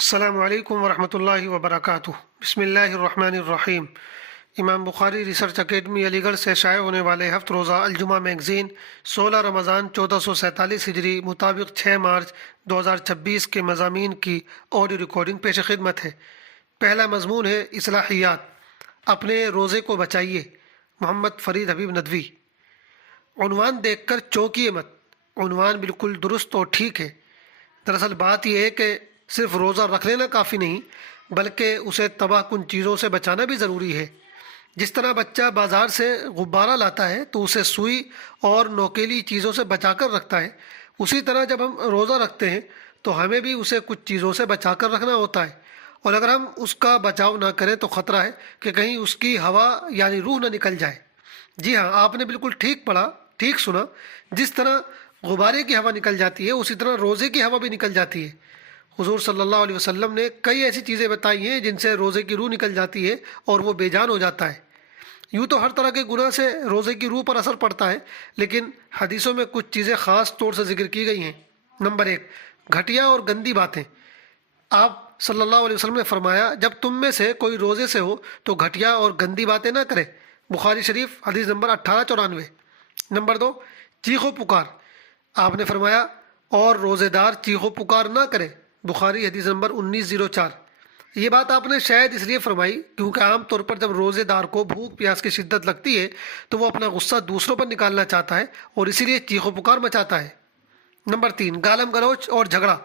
السلام علیکم ورحمۃ اللہ وبرکاتہ۔ بسم اللہ الرحمن الرحیم۔ امام بخاری ریسرچ اکیڈمی علی گڑھ سے شائع ہونے والے ہفت روزہ الجمعہ میگزین 16 رمضان 1447 ہجری مطابق 6 مارچ 2026 کے مضامین کی آڈیو ریکارڈنگ پیش خدمت ہے۔ پہلا مضمون ہے اصلاحیات، اپنے روزے کو بچائیے، محمد فرید حبیب ندوی۔ عنوان دیکھ کر چونکیے مت، عنوان بالکل درست اور ٹھیک ہے۔ دراصل بات یہ ہے کہ صرف روزہ رکھ لینا کافی نہیں، بلکہ اسے تباہ کن چیزوں سے بچانا بھی ضروری ہے۔ جس طرح بچہ بازار سے غبارہ لاتا ہے تو اسے سوئی اور نوکیلی چیزوں سے بچا کر رکھتا ہے، اسی طرح جب ہم روزہ رکھتے ہیں تو ہمیں بھی اسے کچھ چیزوں سے بچا کر رکھنا ہوتا ہے، اور اگر ہم اس کا بچاؤ نہ کریں تو خطرہ ہے کہ کہیں اس کی ہوا یعنی روح نہ نکل جائے۔ جی ہاں، آپ نے بالکل ٹھیک پڑھا، ٹھیک سنا۔ جس طرح غبارے کی ہوا نکل جاتی ہے اسی طرح روزے کی ہوا بھی نکل جاتی ہے۔ حضور صلی اللہ علیہ وسلم نے کئی ایسی چیزیں بتائی ہیں جن سے روزے کی روح نکل جاتی ہے اور وہ بے جان ہو جاتا ہے۔ یوں تو ہر طرح کے گناہ سے روزے کی روح پر اثر پڑتا ہے، لیکن حدیثوں میں کچھ چیزیں خاص طور سے ذکر کی گئی ہیں۔ نمبر 1، گھٹیا اور گندی باتیں۔ آپ صلی اللہ علیہ وسلم نے فرمایا، جب تم میں سے کوئی روزے سے ہو تو گھٹیا اور گندی باتیں نہ کرے۔ بخاری شریف حدیث نمبر 1894۔ نمبر 2، چیخو پکار۔ آپ نے فرمایا، اور روزے دار چیخو پکار نہ کرے۔ بخاری حدیث نمبر 1904۔ یہ بات آپ نے شاید اس لیے فرمائی کیونکہ عام طور پر جب روزے دار کو بھوک پیاس کی شدت لگتی ہے تو وہ اپنا غصہ دوسروں پر نکالنا چاہتا ہے اور اسی لیے چیخ و پکار مچاتا ہے۔ نمبر 3، گالم گلوچ اور جھگڑا۔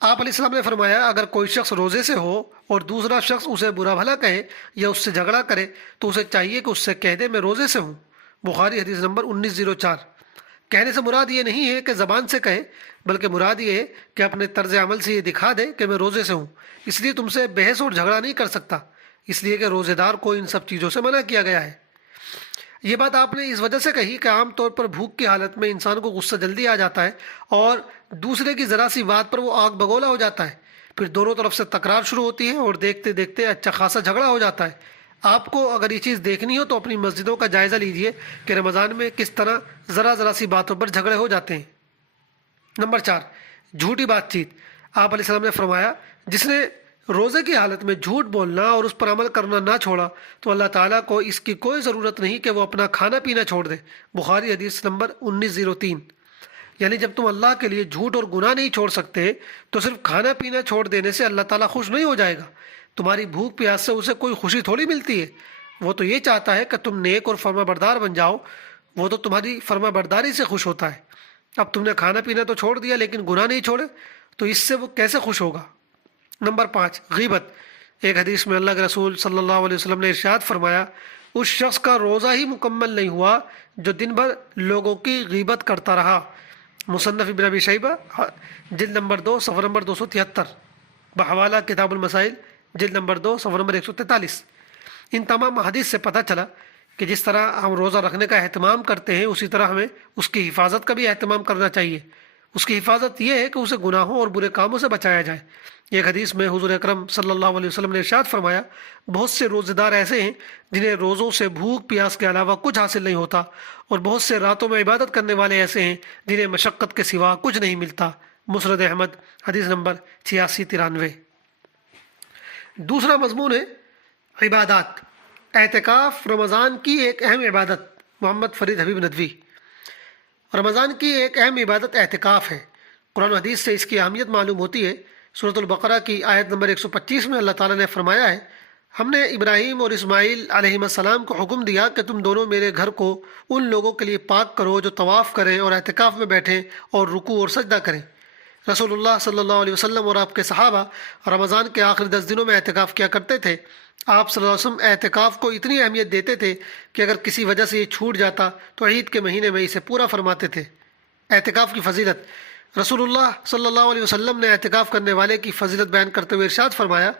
آپ علیہ السلام نے فرمایا، اگر کوئی شخص روزے سے ہو اور دوسرا شخص اسے برا بھلا کہے یا اس سے جھگڑا کرے تو اسے چاہیے کہ اس سے کہہ دے میں روزے سے ہوں۔ بخاری حدیث نمبر 1904۔ کہنے سے مراد یہ نہیں ہے کہ زبان سے کہے، بلکہ مراد یہ ہے کہ اپنے طرز عمل سے یہ دکھا دے کہ میں روزے سے ہوں، اس لیے تم سے بحث اور جھگڑا نہیں کر سکتا، اس لیے کہ روزے دار کو ان سب چیزوں سے منع کیا گیا ہے۔ یہ بات آپ نے اس وجہ سے کہی کہ عام طور پر بھوک کی حالت میں انسان کو غصہ جلدی آ جاتا ہے اور دوسرے کی ذرا سی بات پر وہ آگ بگولا ہو جاتا ہے، پھر دونوں طرف سے تکرار شروع ہوتی ہے اور دیکھتے دیکھتے اچھا خاصا جھگڑا ہو جاتا ہے۔ آپ کو اگر یہ چیز دیکھنی ہو تو اپنی مسجدوں کا جائزہ لیجئے کہ رمضان میں کس طرح ذرا سی باتوں پر جھگڑے ہو جاتے ہیں۔ نمبر 4، جھوٹی بات چیت۔ آپ علیہ السلام نے فرمایا، جس نے روزے کی حالت میں جھوٹ بولنا اور اس پر عمل کرنا نہ چھوڑا تو اللہ تعالیٰ کو اس کی کوئی ضرورت نہیں کہ وہ اپنا کھانا پینا چھوڑ دے۔ بخاری حدیث نمبر 1903۔ یعنی جب تم اللہ کے لیے جھوٹ اور گناہ نہیں چھوڑ سکتے تو صرف کھانا پینا چھوڑ دینے سے اللہ تعالیٰ خوش نہیں ہو جائے گا۔ تمہاری بھوک پیاس سے اسے کوئی خوشی تھوڑی ملتی ہے، وہ تو یہ چاہتا ہے کہ تم نیک اور فرما بردار بن جاؤ، وہ تو تمہاری فرما برداری سے خوش ہوتا ہے۔ اب تم نے کھانا پینا تو چھوڑ دیا لیکن گناہ نہیں چھوڑے تو اس سے وہ کیسے خوش ہوگا؟ نمبر 5، غیبت۔ ایک حدیث میں اللہ کے رسول صلی اللہ علیہ وسلم نے ارشاد فرمایا، اس شخص کا روزہ ہی مکمل نہیں ہوا جو دن بھر لوگوں کی غیبت کرتا رہا۔ مصنف ابن ابی شیبہ جلد نمبر 2 صفحہ نمبر 273، بحوالہ کتاب المسائل جلد نمبر 2 صفحہ نمبر 143۔ ان تمام حدیث سے پتہ چلا کہ جس طرح ہم روزہ رکھنے کا اہتمام کرتے ہیں اسی طرح ہمیں اس کی حفاظت کا بھی اہتمام کرنا چاہیے۔ اس کی حفاظت یہ ہے کہ اسے گناہوں اور برے کاموں سے بچایا جائے۔ ایک حدیث میں حضور اکرم صلی اللہ علیہ وسلم نے ارشاد فرمایا، بہت سے روزے دار ایسے ہیں جنہیں روزوں سے بھوک پیاس کے علاوہ کچھ حاصل نہیں ہوتا، اور بہت سے راتوں میں عبادت کرنے والے ایسے ہیں جنہیں مشقت کے سوا کچھ نہیں ملتا۔ مسند احمد حدیث نمبر 8693۔ دوسرا مضمون ہے عبادات، اعتکاف رمضان کی ایک اہم عبادت۔ محمد فرید حبیب ندوی۔ رمضان کی ایک اہم عبادت اعتکاف ہے۔ قرآن و حدیث سے اس کی اہمیت معلوم ہوتی ہے۔ سورۃ البقرہ کی آیت نمبر 125 میں اللہ تعالیٰ نے فرمایا ہے، ہم نے ابراہیم اور اسماعیل علیہ السلام کو حکم دیا کہ تم دونوں میرے گھر کو ان لوگوں کے لیے پاک کرو جو طواف کریں اور اعتکاف میں بیٹھیں اور رکوع اور سجدہ کریں۔ رسول اللہ صلی اللہ علیہ وسلم اور آپ کے صحابہ رمضان کے آخری 10 دنوں میں اعتکاف کیا کرتے تھے۔ آپ صلی اللہ علیہ وسلم اعتکاف کو اتنی اہمیت دیتے تھے کہ اگر کسی وجہ سے یہ چھوٹ جاتا تو عید کے مہینے میں اسے پورا فرماتے تھے۔ اعتکاف کی فضیلت۔ رسول اللہ صلی اللہ علیہ وسلم نے اعتکاف کرنے والے کی فضیلت بیان کرتے ہوئے ارشاد فرمایا،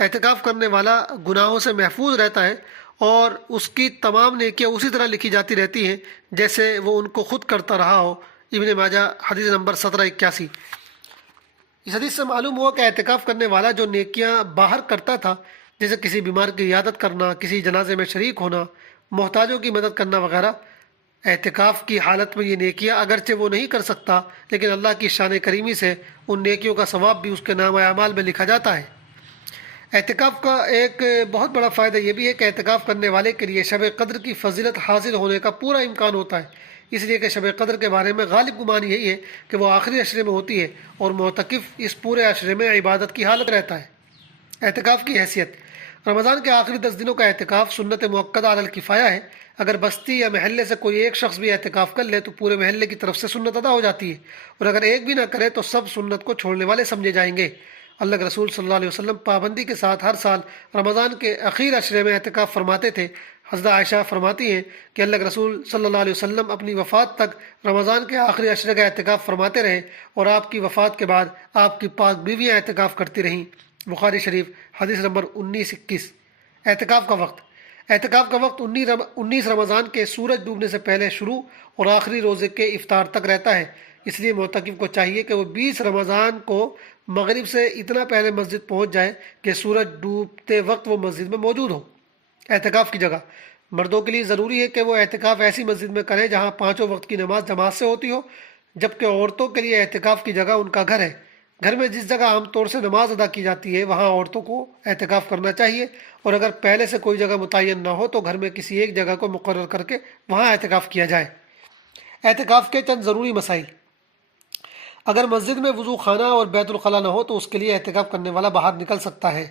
اعتکاف کرنے والا گناہوں سے محفوظ رہتا ہے اور اس کی تمام نیکیاں اسی طرح لکھی جاتی رہتی ہیں جیسے وہ ان کو خود کرتا رہا ہو۔ ابن ماجہ حدیث نمبر 1781۔ اس حدیث سے معلوم ہوا کہ اعتکاف کرنے والا جو نیکیاں باہر کرتا تھا، جیسے کسی بیمار کی عیادت کرنا، کسی جنازے میں شریک ہونا، محتاجوں کی مدد کرنا وغیرہ، اعتکاف کی حالت میں یہ نیکیاں اگرچہ وہ نہیں کر سکتا، لیکن اللہ کی شان کریمی سے ان نیکیوں کا ثواب بھی اس کے نام اعمال میں لکھا جاتا ہے۔ اعتکاف کا ایک بہت بڑا فائدہ یہ بھی ہے کہ اعتکاف کرنے والے کے لیے شب قدر کی فضیلت حاصل ہونے کا پورا امکان ہوتا ہے، اس لیے کہ شب قدر کے بارے میں غالب گمان یہی ہے کہ وہ آخری عشرے میں ہوتی ہے اور معتکف اس پورے عشرے میں عبادت کی حالت رہتا ہے۔ اعتکاف کی حیثیت: رمضان کے آخری 10 دنوں کا اعتکاف سنت مؤکدہ علی الکفایہ ہے۔ اگر بستی یا محلے سے کوئی ایک شخص بھی اعتکاف کر لے تو پورے محلے کی طرف سے سنت ادا ہو جاتی ہے، اور اگر ایک بھی نہ کرے تو سب سنت کو چھوڑنے والے سمجھے جائیں گے۔ اللہ کے رسول صلی اللہ علیہ وسلم پابندی کے ساتھ ہر سال رمضان کے اخیر عشرے میں اعتکاف فرماتے تھے۔ حضرت عائشہ فرماتی ہیں کہ اللہ کے رسول صلی اللہ علیہ وسلم اپنی وفات تک رمضان کے آخری عشرے کا اعتکاف فرماتے رہے، اور آپ کی وفات کے بعد آپ کی پاک بیویاں اعتکاف کرتی رہیں۔ بخاری شریف حدیث نمبر 1921۔ اعتکاف کا وقت: اعتکاف کا وقت 19 رمضان کے سورج ڈوبنے سے پہلے شروع اور آخری روزے کے افطار تک رہتا ہے، اس لیے معتکف کو چاہیے کہ وہ 20 رمضان کو مغرب سے اتنا پہلے مسجد پہنچ جائے کہ سورج ڈوبتے وقت وہ مسجد میں موجود ہو۔ اعتکاف کی جگہ: مردوں کے لیے ضروری ہے کہ وہ اعتکاف ایسی مسجد میں کریں جہاں 5 وقت کی نماز جماعت سے ہوتی ہو، جبکہ عورتوں کے لیے اعتکاف کی جگہ ان کا گھر ہے۔ گھر میں جس جگہ عام طور سے نماز ادا کی جاتی ہے وہاں عورتوں کو اعتکاف کرنا چاہیے، اور اگر پہلے سے کوئی جگہ متعین نہ ہو تو گھر میں کسی ایک جگہ کو مقرر کر کے وہاں اعتکاف کیا جائے۔ اعتکاف کے چند ضروری مسائل: اگر مسجد میں وضو خانہ اور بیت الخلاء نہ ہو تو اس کے لیے اعتکاف کرنے والا باہر نکل سکتا ہے۔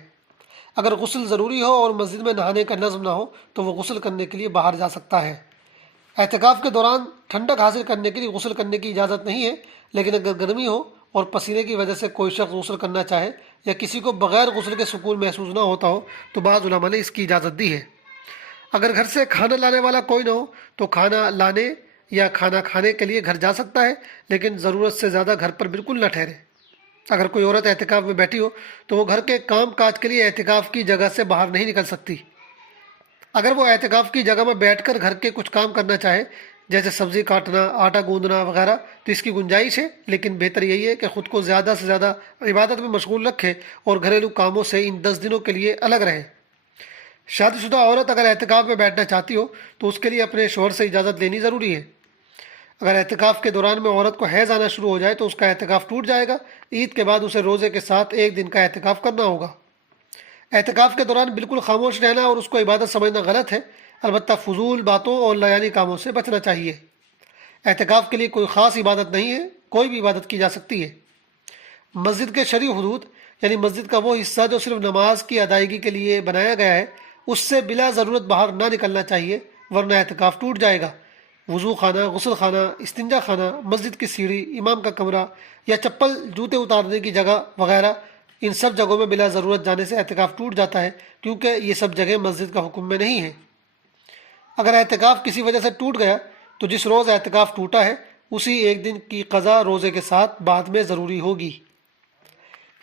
اگر غسل ضروری ہو اور مسجد میں نہانے کا نظم نہ ہو تو وہ غسل کرنے کے لیے باہر جا سکتا ہے۔ اعتکاف کے دوران ٹھنڈک حاصل کرنے کے لیے غسل کرنے کی اجازت نہیں ہے، لیکن اگر گرمی ہو اور پسینے کی وجہ سے کوئی شخص غسل کرنا چاہے یا کسی کو بغیر غسل کے سکون محسوس نہ ہوتا ہو تو بعض علماء نے اس کی اجازت دی ہے۔ اگر گھر سے کھانا لانے والا کوئی نہ ہو تو کھانا لانے یا کھانا کھانے کے لیے گھر جا سکتا ہے، لیکن ضرورت سے زیادہ گھر پر بالکل نہ ٹھہرے۔ اگر کوئی عورت اعتکاف میں بیٹھی ہو تو وہ گھر کے کام کاج کے لیے اعتکاف کی جگہ سے باہر نہیں نکل سکتی۔ اگر وہ اعتکاف کی جگہ میں بیٹھ کر گھر کے کچھ کام کرنا چاہے جیسے سبزی کاٹنا، آٹا گوندنا وغیرہ تو اس کی گنجائش ہے، لیکن بہتر یہی ہے کہ خود کو زیادہ سے زیادہ عبادت میں مشغول رکھے اور گھریلو کاموں سے ان 10 دنوں کے لیے الگ رہے۔ شادی شدہ عورت اگر اعتکاف میں بیٹھنا چاہتی ہو تو اس کے لیے اپنے شوہر سے اجازت لینی ضروری ہے۔ اگر اعتکاف کے دوران میں عورت کو حیض آنا شروع ہو جائے تو اس کا اعتکاف ٹوٹ جائے گا۔ عید کے بعد اسے روزے کے ساتھ 1 دن کا اعتکاف کرنا ہوگا۔ اعتکاف کے دوران بالکل خاموش رہنا اور اس کو عبادت سمجھنا غلط ہے، البتہ فضول باتوں اور لایانی کاموں سے بچنا چاہیے۔ اعتکاف کے لیے کوئی خاص عبادت نہیں ہے، کوئی بھی عبادت کی جا سکتی ہے۔ مسجد کے شرعی حدود یعنی مسجد کا وہ حصہ جو صرف نماز کی ادائیگی کے لیے بنایا گیا ہے اس سے بلا ضرورت باہر نہ نکلنا چاہیے، ورنہ اعتکاف ٹوٹ جائے گا۔ وضو خانہ، غسل خانہ، استنجا خانہ، مسجد کی سیڑھی، امام کا کمرہ یا چپل جوتے اتارنے کی جگہ وغیرہ، ان سب جگہوں میں بلا ضرورت جانے سے اعتکاف ٹوٹ جاتا ہے، کیونکہ یہ سب جگہ مسجد کا حکم میں نہیں ہیں۔ اگر اعتکاف کسی وجہ سے ٹوٹ گیا تو جس روز اعتکاف ٹوٹا ہے اسی ایک دن کی قضا روزے کے ساتھ بعد میں ضروری ہوگی۔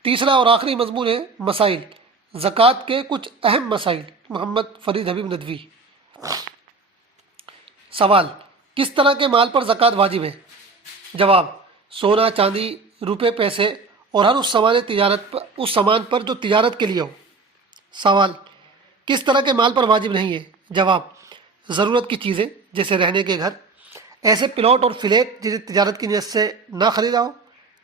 تیسرا اور آخری مضمون ہے مسائل۔ زکوٰۃ کے کچھ اہم مسائل۔ محمد فرید حبیب ندوی۔ سوال: کس طرح کے مال پر زکوٰۃ واجب ہے؟ جواب: سونا، چاندی، روپے، پیسے اور ہر اس سامان پر جو تجارت کے لیے ہو۔ سوال: کس طرح کے مال پر واجب نہیں ہے؟ جواب: ضرورت کی چیزیں جیسے رہنے کے گھر، ایسے پلاٹ اور فلیٹ جنہیں تجارت کی نیت سے نہ خریدا ہو،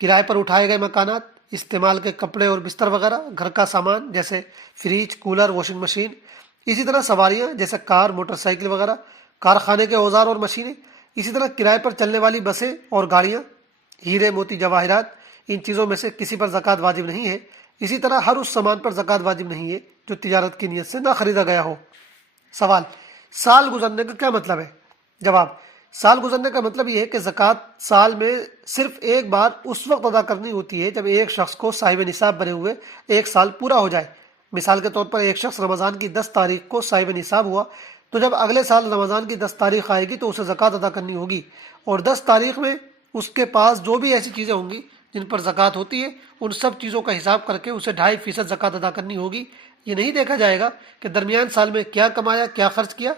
کرائے پر اٹھائے گئے مکانات، استعمال کے کپڑے اور بستر وغیرہ، گھر کا سامان جیسے فریج، کولر، واشنگ مشین، اسی طرح سواریاں جیسے کار، موٹر سائیکل وغیرہ، کارخانے کے اوزار اور مشینیں، اسی طرح کرائے پر چلنے والی بسیں اور گاڑیاں، ہیرے، موتی، جواہرات، ان چیزوں میں سے کسی پر زکوٰۃ واجب نہیں ہے۔ اسی طرح ہر اس سامان پر زکوٰۃ واجب نہیں ہے جو تجارت کی نیت سے نہ خریدا گیا ہو۔ سوال: سال گزرنے کا کیا مطلب ہے؟ جواب: سال گزرنے کا مطلب یہ ہے کہ زکوٰۃ سال میں صرف ایک بار اس وقت ادا کرنی ہوتی ہے جب ایک شخص کو صاحب نصاب بنے ہوئے 1 سال پورا ہو جائے۔ مثال کے طور پر ایک شخص رمضان کی 10 تاریخ کو صاحب نصاب ہوا تو جب اگلے سال رمضان کی 10 تاریخ آئے گی تو اسے زکوٰۃ ادا کرنی ہوگی، اور 10 تاریخ میں اس کے پاس جو بھی ایسی چیزیں ہوں گی جن پر زکوٰۃ ہوتی ہے ان سب چیزوں کا حساب کر کے اسے 2.5% زکوٰۃ ادا کرنی ہوگی۔ یہ نہیں دیکھا جائے گا کہ درمیان سال میں کیا کمایا، کیا خرچ کیا،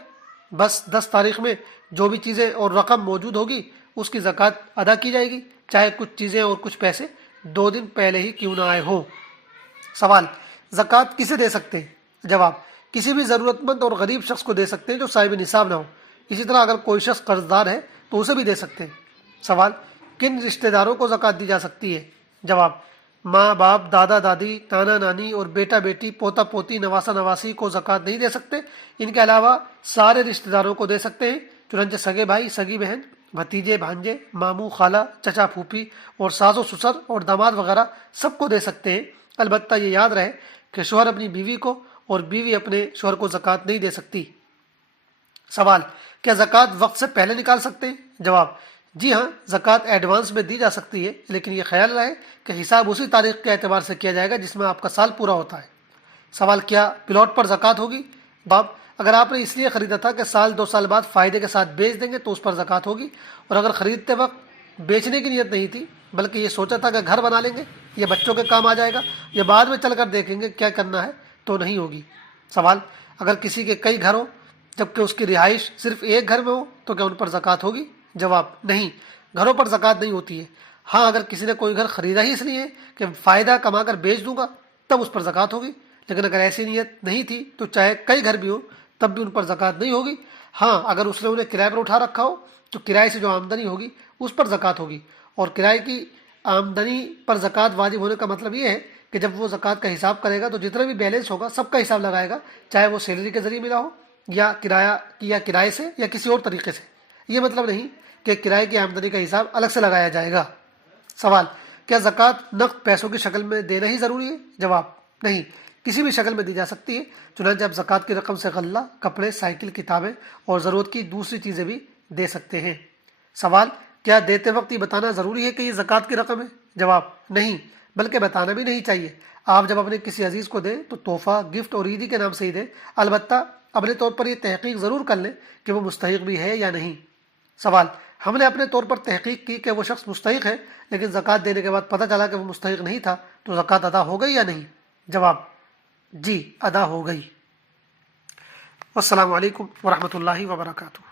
بس 10 تاریخ میں جو بھی چیزیں اور رقم موجود ہوگی اس کی زکوٰۃ ادا کی جائے گی، چاہے کچھ چیزیں اور کچھ پیسے 2 دن پہلے ہی کیوں نہ آئے ہوں۔ سوال: زکوٰۃ کسے دے سکتے ہیں؟ جواب: کسی بھی ضرورت مند اور غریب شخص کو دے سکتے ہیں جو صاحب نصاب نہ ہو۔ اسی طرح اگر کوئی شخص قرض دار ہے تو اسے بھی دے سکتے ہیں۔ سوال، کن رشتہ داروں کو زکوٰۃ دی جا سکتی ہے؟ جواب، ماں باپ، دادا دادی، نانا نانی اور بیٹا بیٹی، پوتا پوتی، نواسا نواسی کو زکوٰۃ نہیں دے سکتے۔ ان کے علاوہ سارے رشتہ داروں کو دے سکتے ہیں، چنانچہ سگے بھائی، سگی بہن، بھتیجے، بھانجے، ماموں، خالہ، چچا، پھوپھی اور ساس و سسر اور داماد وغیرہ سب کو دے سکتے ہیں۔ البتہ یہ یاد رہے کہ شوہر اپنی بیوی کو اور بیوی اپنے شوہر کو زکوٰۃ نہیں دے سکتی۔ سوال، کیا زکوٰۃ وقت سے پہلے نکال سکتے ہیں؟ جواب، جی ہاں، زکوٰۃ ایڈوانس میں دی جا سکتی ہے، لیکن یہ خیال رہے کہ حساب اسی تاریخ کے اعتبار سے کیا جائے گا جس میں آپ کا سال پورا ہوتا ہے۔ سوال، کیا پلاٹ پر زکوٰۃ ہوگی؟ جواب، اگر آپ نے اس لیے خریدا تھا کہ سال 2 سال بعد فائدے کے ساتھ بیچ دیں گے تو اس پر زکوٰۃ ہوگی، اور اگر خریدتے وقت بیچنے کی نیت نہیں تھی بلکہ یہ سوچا تھا کہ گھر بنا لیں گے یا بچوں کے کام آ جائے گا یا بعد میں چل کر دیکھیں گے کیا کرنا ہے، تو نہیں ہوگی۔ سوال، اگر کسی کے کئی گھر ہوں جبکہ اس کی رہائش صرف ایک گھر میں ہو تو کیا ان پر زکوٰۃ ہوگی؟ جواب، نہیں، گھروں پر زکوٰۃ نہیں ہوتی ہے۔ ہاں، اگر کسی نے کوئی گھر خریدا ہی اس لیے کہ فائدہ کما کر بیچ دوں گا تب اس پر زکوٰۃ ہوگی، لیکن اگر ایسی نیت نہیں تھی تو چاہے کئی گھر بھی ہوں تب بھی ان پر زکوٰۃ نہیں ہوگی۔ ہاں، اگر اس نے انہیں کرائے پر اٹھا رکھا ہو تو کرائے سے جو آمدنی ہوگی اس پر زکوٰۃ ہوگی، اور کرائے کی آمدنی پر زکوٰۃ واجب ہونے کا مطلب یہ ہے کہ جب وہ زکوٰۃ کا حساب کرے گا تو جتنا بھی بیلنس ہوگا سب کا حساب لگائے گا، چاہے وہ سیلری کے ذریعے ملا ہو یا کرائے سے یا کسی اور طریقے سے۔ یہ مطلب نہیں کہ کرائے کی آمدنی کا حساب الگ سے لگایا جائے گا۔ سوال، کیا زکوٰۃ نقد پیسوں کی شکل میں دینا ہی ضروری ہے؟ جواب، نہیں، کسی بھی شکل میں دی جا سکتی ہے، چنانچہ آپ زکوٰۃ کی رقم سے غلہ، کپڑے، سائیکل، کتابیں اور ضرورت کی دوسری چیزیں بھی دے سکتے ہیں۔ سوال، کیا دیتے وقت یہ بتانا ضروری ہے کہ یہ زکوٰۃ کی رقم ہے؟ جواب، نہیں، بلکہ بتانا بھی نہیں چاہیے۔ آپ جب اپنے کسی عزیز کو دیں تو تحفہ، گفٹ اور عیدی کے نام سے ہی دیں، البتہ اپنے طور پر یہ تحقیق ضرور کر لیں کہ وہ مستحق بھی ہے یا نہیں۔ سوال، ہم نے اپنے طور پر تحقیق کی کہ وہ شخص مستحق ہے لیکن زکوٰۃ دینے کے بعد پتہ چلا کہ وہ مستحق نہیں تھا، تو زکوٰۃ ادا ہو گئی یا نہیں؟ جواب، جی، ادا ہو گئی۔ السلام علیکم ورحمۃ اللہ وبرکاتہ۔